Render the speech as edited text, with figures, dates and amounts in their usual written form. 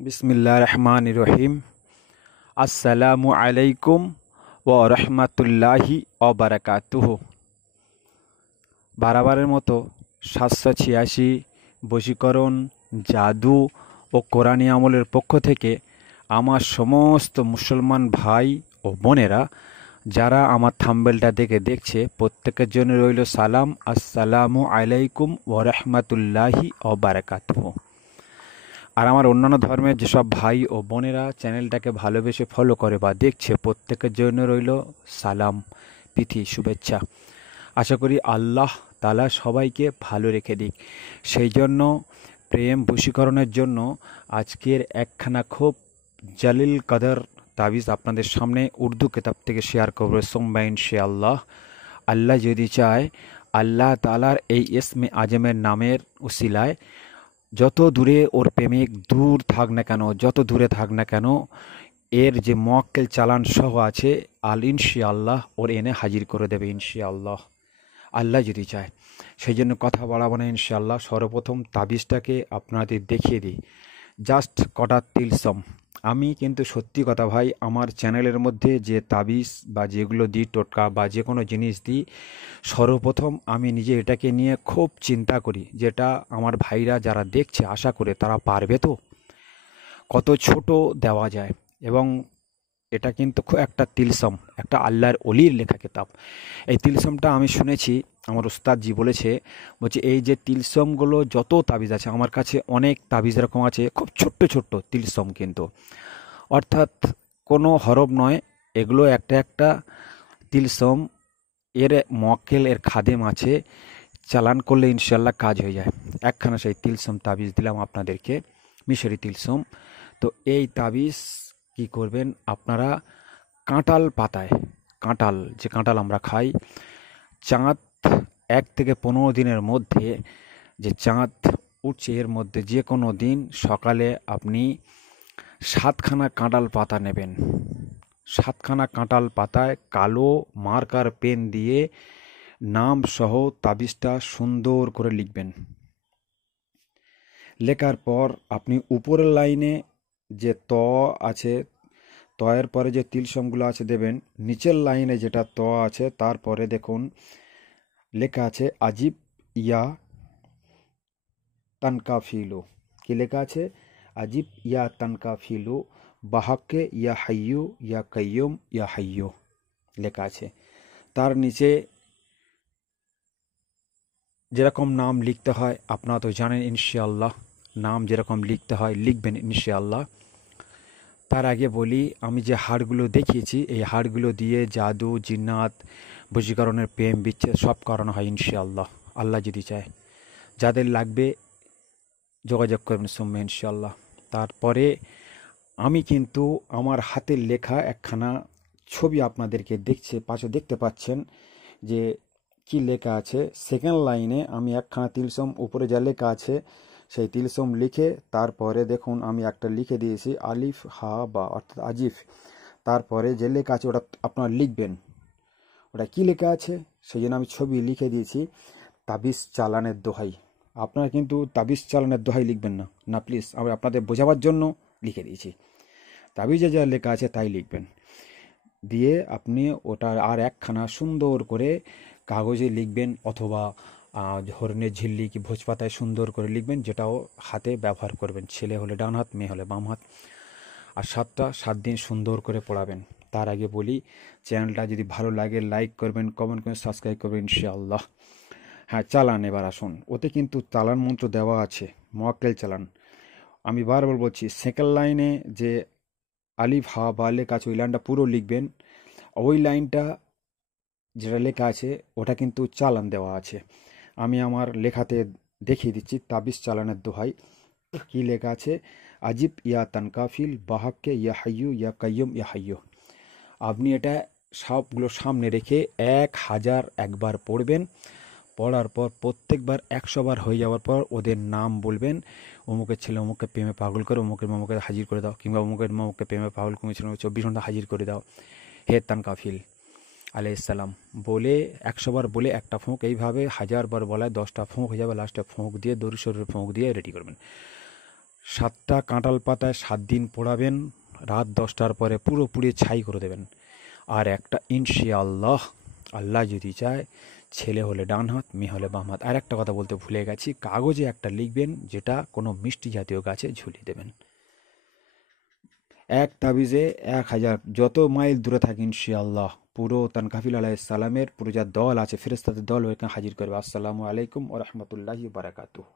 বিসমিল্লাহির রহমানির রহিম। আসসালামু আলাইকুম ওয়া রাহমাতুল্লাহি ওয়া বারাকাতুহু। বারবারের মতো 786 বশীকরণ, জাদু ও কোরআনী আমলের পক্ষ থেকে আমার সমস্ত মুসলমান ভাই ও বোনেরা যারা আমার থাম্বনেলটা দেখছে প্রত্যেকের জন্য রইল সালাম। আসসালামু আলাইকুম ওয়া রাহমাতুল্লাহি ওয়া বারাকাতুহু। আর আমার অন্যান্য ধর্মের যেসব ভাই ও বোনেরা চ্যানেলটাকে ভালোবেসে ফলো করে বা দেখছে প্রত্যেকের জন্য রইল সালাম, প্রীতি, শুভেচ্ছা। আশা করি আল্লাহ তাআলা সবাইকে ভালো রেখে দিক। সেই জন্য প্রেম বশীকরণের জন্য আজকের একখানা খুব জালিল কদর তাবিজ আপনাদের সামনে উর্দু কিতাব থেকে শেয়ার করবো সোমবার ইনশাআল্লাহ। আল্লাহ যদি চায়, আল্লাহ তাআলার এই ইসমে আজমের নামের উসিলায় যত দূরে ওর প্রেমিক দূর থাক না কেন, যত দূরে থাক না কেন, এর যে মোয়াক্কেল চালান সহ আছে ইনশাআল্লাহ ওর এনে হাজির করে দেবে ইনশাআল্লাহ, আল্লাহ যদি চায়। সেই জন্য কথা বাড়াবো না ইনশাআল্লাহ। সর্বপ্রথম তাবিজটাকে আপনাদের দেখিয়ে দিই। জাস্ট কটা তিলসম। আমি কিন্তু সত্যি কথা ভাই, আমার চ্যানেলের মধ্যে যে তাবিজ বা যেগুলো দিই, টোটকা বা যে কোনো জিনিস দিই, সর্বপ্রথম আমি নিজে এটাকে নিয়ে খুব চিন্তা করি, যেটা আমার ভাইরা যারা দেখছে আশা করে তারা পারবে তো, কত ছোট দেওয়া যায়। এবং এটা কিন্তু খুব একটা তিলসম, একটা আল্লাহর অলির লেখা কিতাব। এই তিলসমটা আমি শুনেছি, আমার উস্তাদজি বলছে এই যে তিলসমগুলো যত তাবিজ আছে আমার কাছে, অনেক তাবিজ এরকম আছে খুব ছোট্ট ছোট্ট তিলসম, কিন্তু অর্থাৎ কোনো হরফ নয়, এগুলো একটা একটা তিলসম। এর মোয়াক্কেল, এর খাদেম আছে, চালান করলে ইনশাল্লাহ কাজ হয়ে যায়। একখানা সেই তিলসম তাবিজ দিলাম আপনাদেরকে, মিশরি তিলসম। তো এই তাবিজ কি করবেন আপনারা, কাঁঠাল পাতায়, কাঁঠাল যে কাঁঠাল আমরা খাই, চাঁদ 1 থেকে 15 দিনের মধ্যে যে চাঁদ উঠছে এর মধ্যে যে কোনো দিন সকালে আপনি 7খানা কাঁঠাল পাতা নেবেন। 7খানা কাঁঠাল পাতায় কালো মার্কার পেন দিয়ে নাম সহ তাবিজটা সুন্দর করে লিখবেন। লেখার পর আপনি উপরের লাইনে যে ত আছে, তয়ের পরে যে তিলসমগুলো আছে দেবেন। নিচের লাইনে যেটা ত আছে তারপরে দেখুন লেখা আছে আজিব ইয়া তানকা ফিলু। কি লেখা আছে? আজিব ইয়া তানকা ফিলু বাহাক্কে ইয়া হাইয়ু ইয়া কাইয়ুম ইয়া হাইয়ু লেখা আছে। তার নিচে যেরকম নাম লিখতে হয় আপনারা তো জানেন ইনশাআল্লাহ, নাম যেরকম লিখতে হয় লিখবেন ইনশাআল্লাহ। তার আগে বলি, আমি যে হাড়গুলো দেখিয়েছি এই হাড়গুলো দিয়ে জাদু, জিন্নাত, বশীকরণের প্রেম বিচ্ছেদ সব করানো হয় ইনশাআল্লাহ, আল্লাহ যদি চায়। যাদের লাগবে যোগাযোগ করবেন সোম্যে ইনশাআল্লাহ। তারপরে আমি কিন্তু আমার হাতের লেখা একখানা ছবি আপনাদেরকে দেখতে পাচ্ছেন যে কি লেখা আছে। সেকেন্ড লাইনে আমি একখানা তিলসম, উপরে যা লেখা আছে সেই তিলসম লিখে তারপরে দেখুন আমি একটা লিখে দিয়েছি আলিফ হা বা, অর্থাৎ আজিফ। তারপরে যে লেখা আছে ওটা আপনারা লিখবেন, ওটা কি লেখা আছে সেই জন্য আমি ছবি লিখে দিয়েছি তাবিজ চালানের দোহাই। আপনারা কিন্তু তাবিজ চালানের দোহাই লিখবেন না, না প্লিজ, আমি আপনাদের বোঝাবার জন্য লিখে দিয়েছি। তাবিজে যা লেখা আছে তাই লিখবেন। দিয়ে আপনি ওটা আর একখানা সুন্দর করে কাগজে লিখবেন, অথবা হরিণের ঝিল্লি কি ভোজপাতায় সুন্দর করে লিখবেন, যেটাও হাতে ব্যবহার করবেন। ছেলে হলে ডান হাত, মেয়ে হলে বাম হাত। আর 7 দিন সুন্দর করে পড়াবেন। তার আগে বলি, চ্যানেলটা যদি ভালো লাগে লাইক করবেন, কমেন্ট করে সাবস্ক্রাইব করবেন ইনশাআল্লাহ। হ্যাঁ, চালান এবার আসুন। ওতে কিন্তু চালান মন্ত্র দেওয়া আছে, মোয়াক্কেল চালান। আমি বারবার বলছি, সেকেন্ড লাইনে যে আলিফ হা বা লেখা আছে ওই লাইনটা পুরো লিখবেন। ওই লাইনটা যেটা লেখা আছে ওটা কিন্তু চালান দেওয়া আছে। আমি আমার লেখাতে দেখিয়ে দিচ্ছি তাবিজ চালানের দোহাই। কি লেখা আছে? আজিব ইয়া তানকাফিল বাহাক্কে ইয়া হাইয়ু ইয়া কাইয়ুম ইয়া হাইয়ু। আপনি এটা সবগুলো সামনে রেখে 1000 একবার পড়বেন। পড়ার পর প্রত্যেকবার 100 বার হয়ে যাওয়ার পর ওদের নাম বলবেন। অমুকের ছেলে অমুককে প্রেমে পাগল করে অমুকের মামুকে হাজির করে দাও, কিংবা অমুকের মামুকে প্রেমে পাগল করেছিল 24 ঘন্টা হাজির করে দাও, হে তানকাফিল আলাইহিসসালাম বলে 100 বার বলে একটা ফোঁক, এইভাবে 1000 বার বলায় 10টা ফোঁক হয়ে যাবে। লাস্টে ফোঁক দিয়ে দরুদ শরীফের ফোঁক দিয়ে রেডি করবেন। 7টা কাঁঠাল পাতায় 7 দিন পোড়াবেন, রাত 10টার পরে পুরোপুরি ছাই করে দেবেন। আর একটা ইনশাআল্লাহ, আল্লাহ যদি চায়, ছেলে হলে ডান হাত, মেয়ে হলে বাম হাত। আর একটা কথা বলতে ভুলে গেছি, কাগজে একটা লিখবেন, যেটা কোনো মিষ্টি জাতীয় গাছে ঝুলিয়ে দেবেন। এক তাবিজে 1000, যত মাইল দূরে থাকে ইনশাআল্লাহ পুরো তানকাফিল আলাইহিস সালামের পুরো যা দল আছে ফেরেশতাদের দল ওইখানে হাজির করবে। আসসালামু আলাইকুম ওয়া রাহমাতুল্লাহি ওয়া বারাকাতুহু।